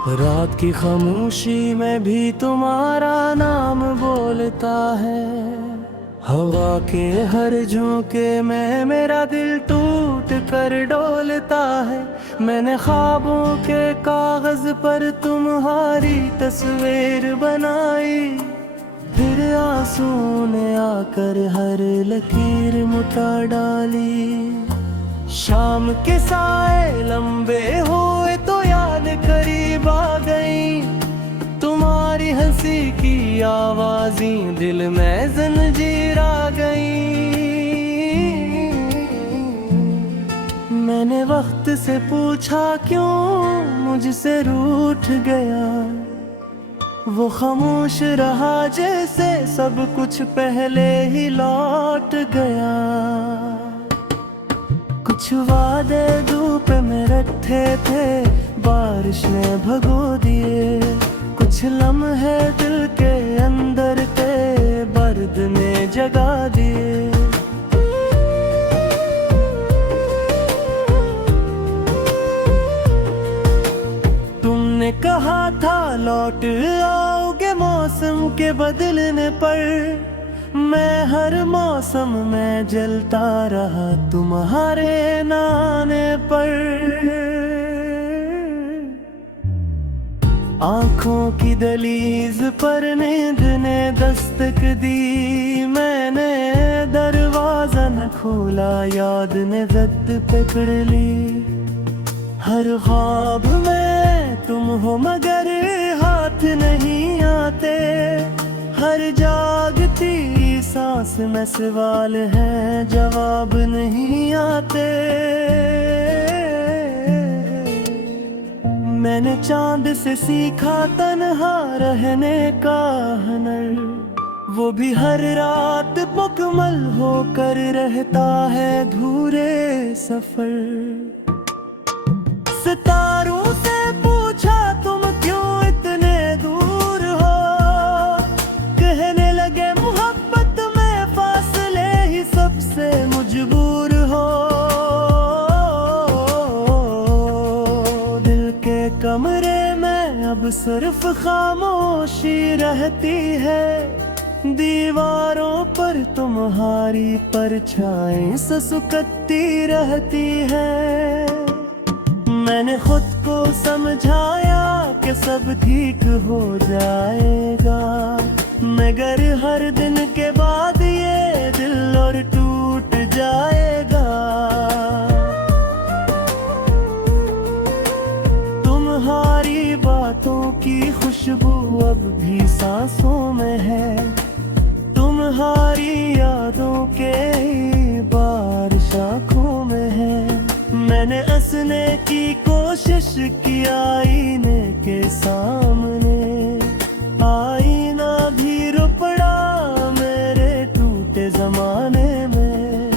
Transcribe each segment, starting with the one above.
रात की खामोशी में भी तुम्हारा नाम बोलता है। हवा के हर झोंके में मेरा दिल टूट कर डोलता है। मैंने ख्वाबों के कागज पर तुम्हारी तस्वीर बनाई, फिर आंसू ने आकर हर लकीर मुटा डाली। शाम के साए लंबे हुए तो याद करीब आ गई, तुम्हारी हंसी की आवाज़ें दिल में जंजीर आ गई। मैंने वक्त से पूछा क्यों मुझसे रूठ गया, वो खामोश रहा जैसे सब कुछ पहले ही लौट गया। कुछ वादे धूप में रखे थे बारिश ने भगो दिए, कुछ लम्हे दिल के अंदर के दर्द ने जगा दिए। तुमने कहा था लौट आओगे मौसम के बदलने पर, मैं हर मौसम में जलता रहा तुम्हारे नाने पर। आँखों की दहलीज पर नींद ने दस्तक दी, मैंने दरवाजा न खोला याद ने जद पकड़ ली। हर ख्वाब में तुम हो मगर हाथ नहीं आते, हर जागती सांस में सवाल है जवाब नहीं आते। मैंने चांद से सीखा तन्हा रहने का हुनर, वो भी हर रात मुकम्मल होकर रहता है अधूरे सफर। सितारों से पूछा तुम क्यों इतने दूर हो, कहने लगे मोहब्बत में फासले ही सबसे मजबूर हो। दिल के कमरे में अब सिर्फ खामोशी रहती है, दीवारों पर तुम्हारी परछाई सुसुकती रहती है। मैंने खुद को समझाया कि सब ठीक हो जाएगा, मगर हर दिन के बाद ये दिल और टूट जाएगा। तुम्हारी बातों की खुशबू अब भी सांसों में है, तुम्हारी यादों के बारिश आँखों में है। मैंने हंसने की कोशिश की आईने के सामने, आईना भी रो पड़ा मेरे टूटे जमाने में।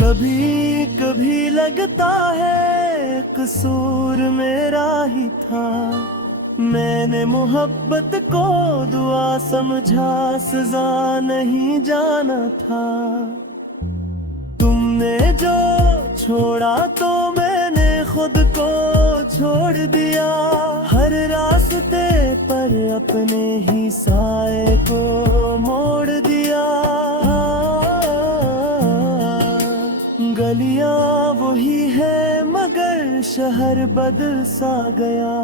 कभी कभी लगता है कसूर मेरा ही था, मैंने मोहब्बत को दुआ समझा सजा नहीं जाना था। तुमने जो छोड़ा तो मैंने खुद को छोड़ दिया, हर रास्ते पर अपने ही साए को मोड़ दिया। गलियां वही है मगर शहर बदल सा गया,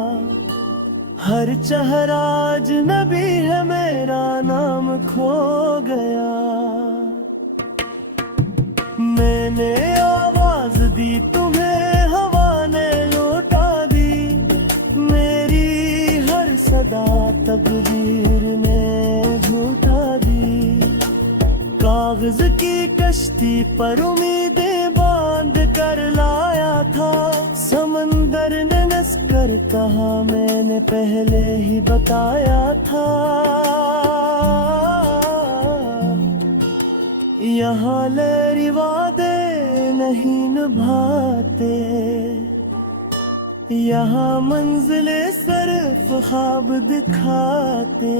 हर चेहरा अजनबी है मेरा नाम खो गया। मैंने आवाज दी तुम्हें हवा ने लौटा दी, मेरी हर सदा तकदीर ने झूठा दी। कागज की कश्ती पर उम्मीदें बांध कर लाया था, समंदर ने नस कर कहा मैंने पहले ही बताया था। यहाँ लहरी वादे नहीं निभाते, यहाँ मंजिले सिर्फ ख्वाब दिखाते।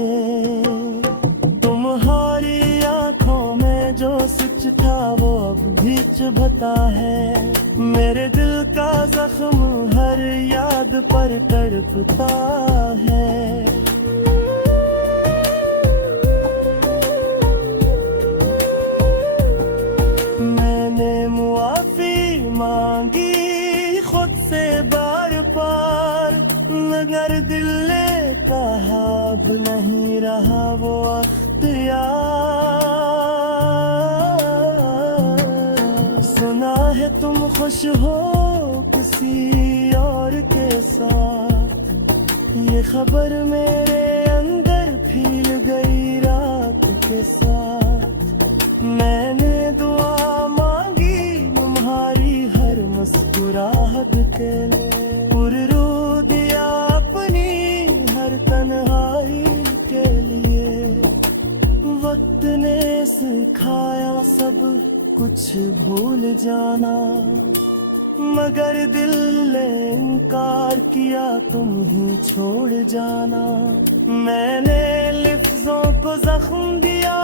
तुम्हारी आँखों में जो जो सच था वो अब भी चुभता है। मेरे दिल का जख्म हर याद पर तड़पता है। मैंने मुआफी मांगी खुद से बार बार, मगर दिल ने कहा अब नहीं रहा वो अख्तियार। सुना है तुम खुश हो किसी और के साथ, ये खबर मेरे अंदर फैल गई रात के साथ। मैंने दुआ मांगी तुम्हारी हर मुस्कुराहट के लिए, पुररू दिया अपनी हर तन्हाई के लिए। वक्त ने सिखाया सब कुछ भूल जाना, मगर दिल ने इनकार किया तुम ही छोड़ जाना। मैंने लफ्जों को जख्म दिया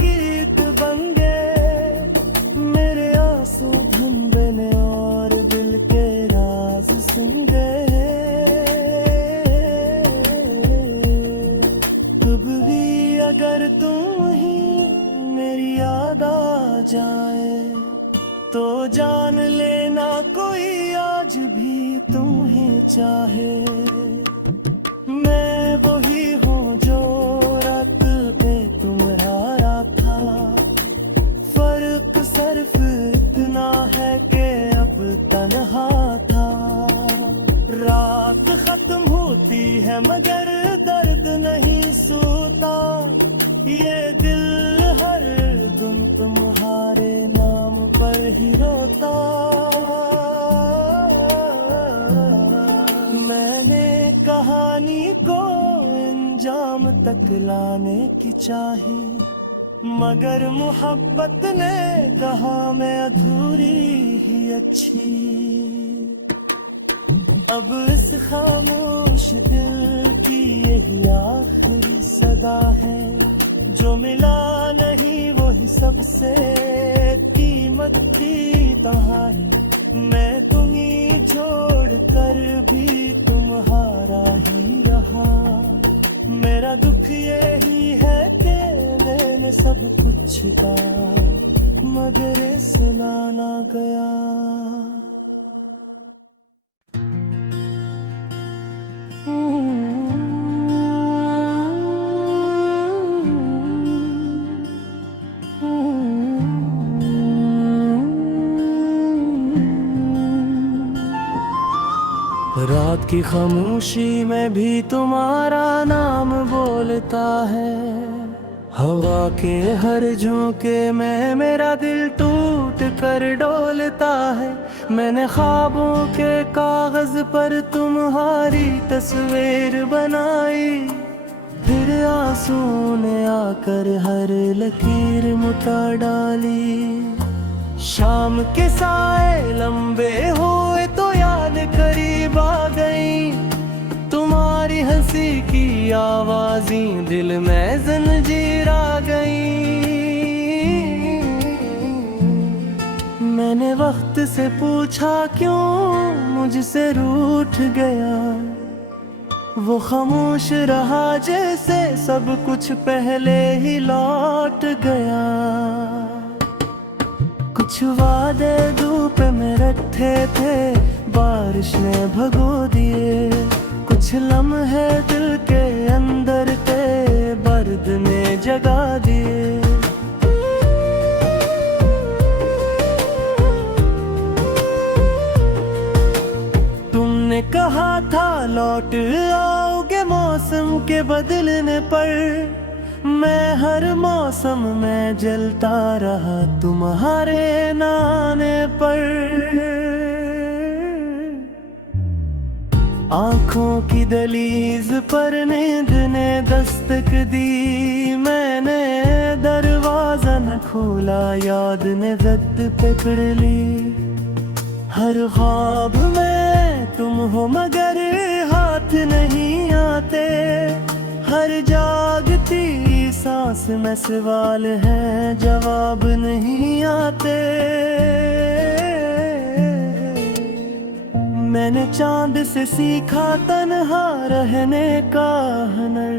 गीत बन गए, मेरे आंसू धन बने और दिल के राज सुन गए। कब भी अगर तुम ही मेरी याद आ जाए तो जान लेना कोई आज भी तुम ही चाहे। मैं वही हूँ जो रात में तुम्हारा था, फर्क सिर्फ इतना है कि अब तन्हा था। रात खत्म होती है मगर दर्द नहीं सोता, ये दिल हर दम तुम्हारे नाम पर ही रोता। मैंने कहानी को अंजाम तक लाने की चाही, मगर मोहब्बत ने कहा मैं अधूरी ही अच्छी। अब इस खामोश दिल की यही आखिरी सदा है, जो मिला नहीं वही सबसे कीमती कहानी। मैं तुम्हें छोड़ कर भी तुम्हारा ही रहा, मेरा दुख यही है कि मैंने सब कुछ था मगर सुना ना गया। रात की खामोशी में भी तुम्हारा नाम बोलता है, हवा के हर झोंके में मेरा दिल टूट कर डोलता है। मैंने ख्वाबों के कागज पर तुम्हारी तस्वीर बनाई, फिर आंसू ने आकर हर लकीर मुटा डाली। शाम के साए लंबे हुए तो याद करीब आ गई, तुम्हारी हंसी की आवाज़ें दिल में जंजीर आ गई। मैंने वक्त से पूछा क्यों मुझसे रूठ गया, वो खामोश रहा जैसे सब कुछ पहले ही लौट गया। कुछ वादे धूप में रखे थे बारिश ने भगो दिए, कुछ लम्हे दिल के अंदर थे बर्द ने जगा दिए। तुमने कहा था लौट आओगे मौसम के बदलने पर, मैं हर मौसम में जलता रहा तुम्हारे नाने पर। आँखों की दहलीज पर नींद ने दस्तक दी, मैंने दरवाजा न खोला याद ने जद पकड़ ली। हर ख्वाब में तुम हो मगर हाथ नहीं आते, हर जागती सांस में सवाल हैं जवाब नहीं आते। मैंने चांद से सीखा तन्हा रहने का हुनर,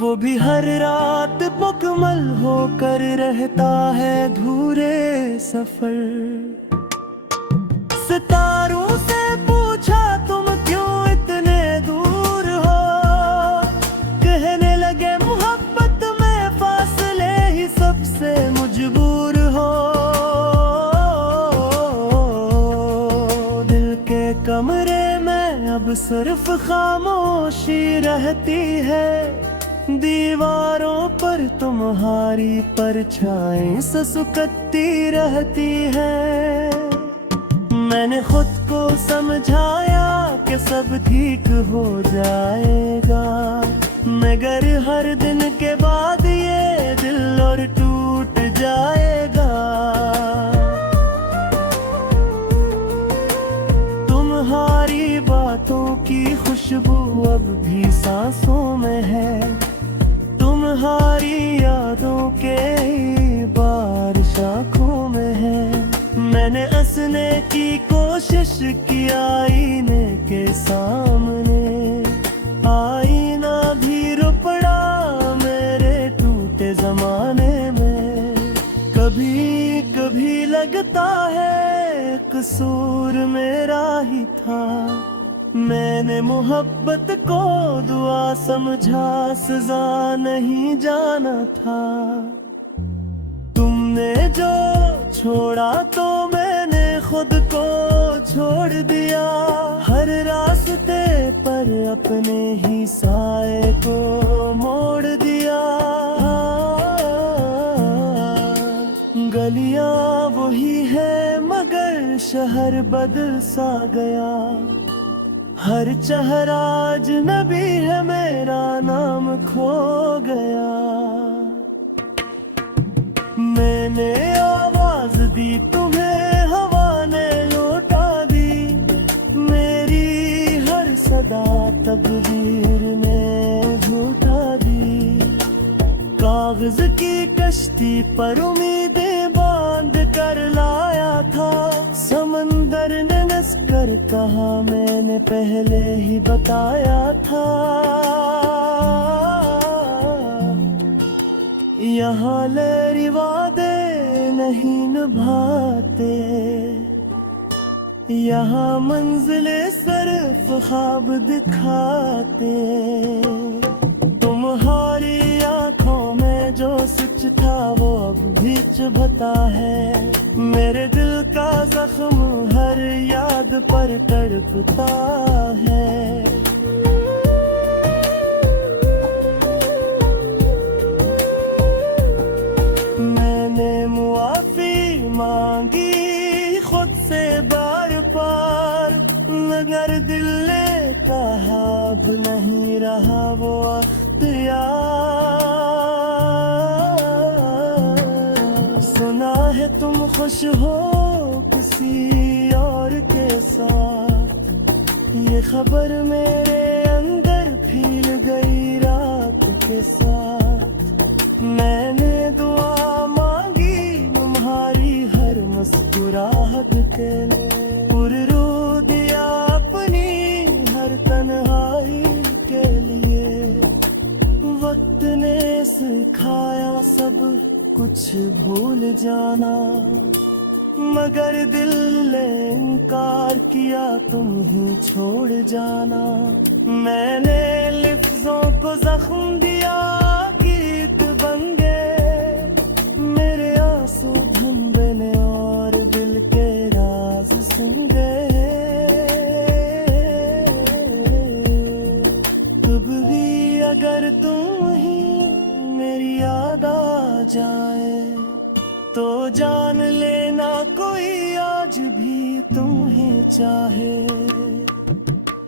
वो भी हर रात मुकम्मल होकर रहता है धूरे सफर। सितारों से पूछा तुम क्यों इतने दूर हो, कहने लगे मोहब्बत में फासले ही सबसे मजबूर हो। दिल के कमरे में अब सिर्फ खामोशी रहती है, दीवारों पर तुम्हारी परछाई सुसुकती रहती है। मैंने खुद को समझाया कि सब ठीक हो जाएगा, मगर हर दिन के बाद ये दिल और टूट जाएगा। तुम्हारी बातों की खुशबू अब भी सांसों में है, तुम्हारी यादों के बारिश आँखों में है। मैंने हंसने की कोशिश की आईने के सामने, आईना भी रो पड़ा मेरे टूटे जमाने में। कभी कभी लगता है कसूर मेरा ही था, मैंने मोहब्बत को दुआ समझा सजा नहीं जाना था। तुमने जो छोड़ा तो मैंने खुद को छोड़ दिया, हर रास्ते पर अपने ही साए को मोड़ दिया। गलियां वही है मगर शहर बदल सा गया, हर चेहरा अजनबी है मेरा नाम खो गया। मैंने आवाज दी तुम्हें हवा ने लौटा दी, मेरी हर सदा तकदीर ने झूठा दी। कागज की कश्ती पर उम्मीदें बांध कर लाया था, समंदर ने नस कर कहा मैंने पहले ही बताया था। यहाँ लहरी वादे नहीं निभाते, यहाँ मंजिले सिर्फ ख्वाब दिखाते। तुम्हारी आंखों में जो सच था वो अब भी चुभता है, मेरे दिल का जख्म हर याद पर तड़पता है। मांगी खुद से बार बार, मगर दिल ने कहा अब नहीं रहा वो अख्तियार। सुना है तुम खुश हो किसी और के साथ, ये खबर मेरे अंदर फैल गई रात के साथ। मैंने दुआ मुस्कुराहट के पुररू दिया अपनी हर तन्हाई के लिए। वक्त ने सिखाया सब कुछ भूल जाना, मगर दिल ने इनकार किया तुम ही छोड़ जाना। मैंने लफ्जों को जख्म दिया गीत बन गए, मेरे आंसू धन बने और दिल के राज सुन गए। तब भी अगर तुम ही मेरी याद आ जाए, तो जान लेना कोई आज भी तुम ही चाहे।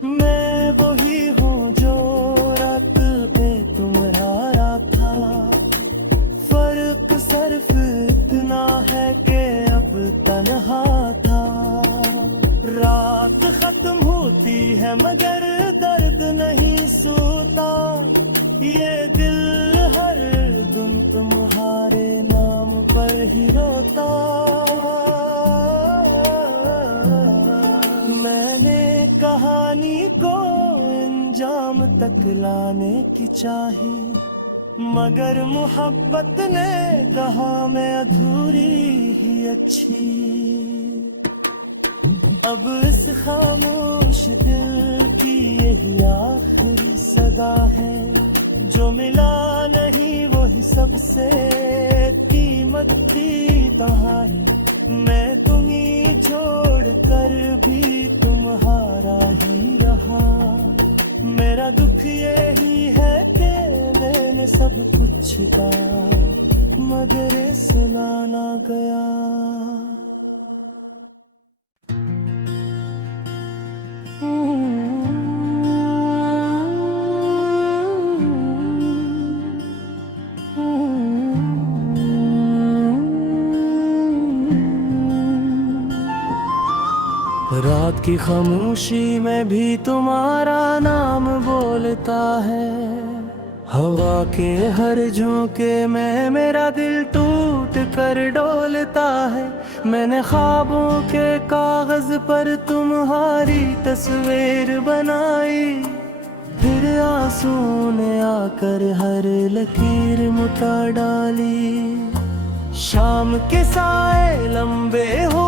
मैं वही हूँ जो रात में तुम्हारा था, फर्क सिर्फ इतना है कि अब तन्हा था। रात खत्म होती है मगर दर्द नहीं सोता, ये दिल हर दम जाम तक लाने की चाही, मगर मोहब्बत ने कहा मैं अधूरी ही अच्छी। अब इस खामोश दिल की यही आखिरी सदा है, जो मिला नहीं वही सबसे कीमती बहार। मैं तुम्हीं छोड़ कर भी तुम्हारा ही रहा, मेरा दुख यही है कि मैंने सब कुछ का मगर सुनाना गया। रात की खामोशी में भी तुम्हारा नाम बोलता है, हवा के हर झोंके में मेरा दिल टूट कर डोलता है। मैंने ख्वाबों के कागज पर तुम्हारी तस्वीर बनाई, फिर आंसू ने आकर हर लकीर मुटा डाली। शाम के साए लंबे हो